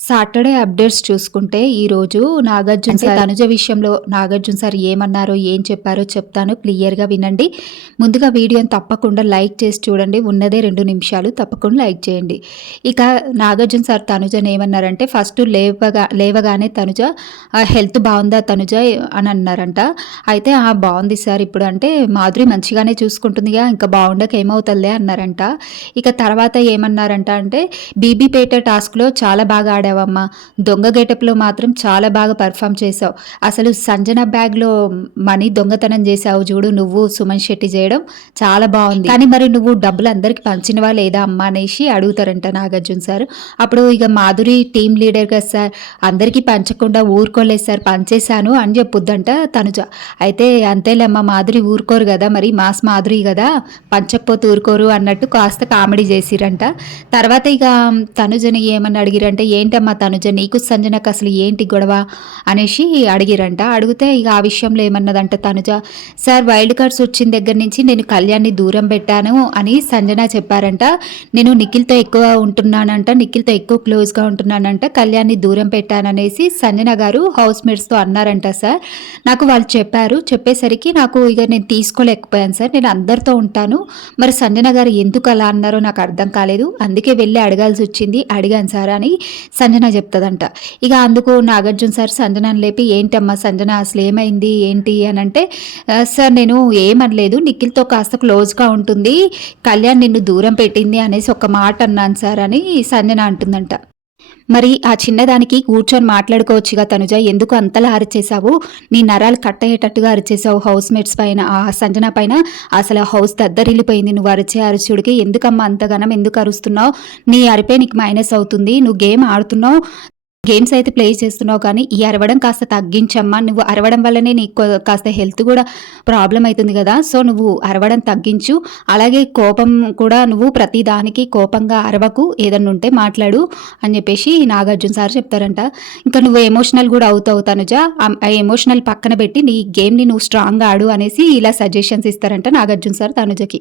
Saturday updates చూసుకుంటే ఈరోజు Nagarjuna sir Tanuja విషయంలో నాగార్జున సార్ ఏమన్నారో ఏం చెప్పారో చెప్తాను, క్లియర్గా వినండి. ముందుగా వీడియోని తప్పకుండా లైక్ చేసి చూడండి, ఉన్నదే 2 నిమిషాలు, తప్పకుండా లైక్ చేయండి. ఇక నాగార్జున సార్ తనుజని ఏమన్నారంటే ఫస్ట్ లేవగానే తనుజ హెల్త్ బాగుందా తనుజ అని అన్నారంట. అయితే బాగుంది సార్ ఇప్పుడు అంటే మాధురి మంచిగానే చూసుకుంటుందిగా, ఇంకా బాగుండక ఏమవుతుందిలే అన్నారంట. ఇక తర్వాత ఏమన్నారంట అంటే బీబీపేట టాస్క్లో చాలా బాగా ఆడావమ్మా, దొంగ గెటప్లో మాత్రం చాలా బాగా పర్ఫామ్ చేసావు, అసలు సంజన బ్యాగ్లో మనీ దొంగతనం చేసావు చూడు నువ్వు సుమన్ శెట్టి చేయడం చాలా బాగుంది, కానీ మరి నువ్వు డబ్బులు అందరికి పంచినవా లేదా అమ్మా అనేసి అడుగుతారంట నాగార్జున సార్. అప్పుడు ఇక మాధురి టీం లీడర్ కదా సార్, అందరికీ పంచకుండా ఊరుకోలేదు సార్, పంచేశాను అని చెప్పుద్దంట తనుజ. అయితే అంతేలేమ్మా మాధురి ఊరుకోరు కదా, మరి మాస్ మాధురి కదా పంచకపోతే ఊరుకోరు అన్నట్టు కాస్త కామెడీ చేసిరంట. తర్వాత ఇక తనుజని ఏమని అడిగిరంటే ఏంటమ్మా తనుజ నీకు సంజనకు అసలు ఏంటి గొడవ అనేసి అడిగిరంట. అడిగితే ఇక ఆ విషయంలో ఏమన్నదంట తనుజ, సార్ వైల్డ్ కార్డ్స్ వచ్చిన దగ్గర నుంచి నేను కళ్యాణ్ని దూరం పెట్టాను అని సంజన చెప్పారంట. నేను నిఖిల్తో ఎక్కువ ఉంటున్నానంట, నిఖిల్తో ఎక్కువ క్లోజ్గా ఉంటున్నానంట, కళ్యాణ్ని దూరం పెట్టాననేసి సంజన గారు హౌస్ మేట్స్తో అన్నారంట సార్. నాకు వాళ్ళు చెప్పేసరికి నాకు ఇక నేను తీసుకోలేకపోయాను సార్, నేను అందరితో ఉంటాను, మరి సంజన గారు ఎందుకు అలా అన్నారో నాకు అర్థం కాలేదు, అందుకే వెళ్ళి అడగాల్సి వచ్చింది, అడిగాను సార్ అని సంజన చెప్తుందంట. ఇక అందుకు నాగార్జున సార్ సంజనని లేపి ఏంటమ్మా సంజన అసలు ఏమైంది ఏంటి అని అంటే, సార్ నేను ఏమనలేదు, నిఖిల్తో కాస్త క్లోజ్గా ఉంటుంది, కళ్యాణ్ నిన్ను దూరం పెట్టింది అనేసి ఒక మాట అన్నాను సార్ అని సంజన అంటుందంట. మరి ఆ చిన్నదానికి కూర్చొని మాట్లాడుకోవచ్చుగా తనుజ, ఎందుకు అంతలా అరిచేసావు, నీ నరాలు కట్ అయ్యేటట్టుగా అరిచేసావు హౌస్ మేట్స్ పైన, ఆ సంజన పైన అసలు హౌస్ దద్దరిల్లిపోయింది నువ్వు అరిచే అరుచుడికి, ఎందుకమ్మా అంతగానం ఎందుకు అరుస్తున్నావు, నీ అరిపే నీకు మైనస్ అవుతుంది, నువ్వు గేమ్ ఆడుతున్నావు, గేమ్స్ అయితే ప్లే చేస్తున్నావు, కానీ ఈ అరవడం కాస్త తగ్గించమ్మా, నువ్వు అరవడం వల్లనే నీకు కాస్త హెల్త్ కూడా ప్రాబ్లం అవుతుంది కదా, సో నువ్వు అరవడం తగ్గించు, అలాగే కోపం కూడా నువ్వు ప్రతి దానికి కోపంగా అరవకు, ఏదన్నా ఉంటే మాట్లాడు అని చెప్పేసి నాగార్జున సార్ చెప్తారంట. ఇంకా నువ్వు ఎమోషనల్ కూడా అవుతావు తనుజ, ఆ ఎమోషనల్ పక్కన పెట్టి నీ గేమ్ని నువ్వు స్ట్రాంగ్గా ఆడు అనేసి ఇలా సజెషన్స్ ఇస్తారంట నాగార్జున సార్ తనుజకి.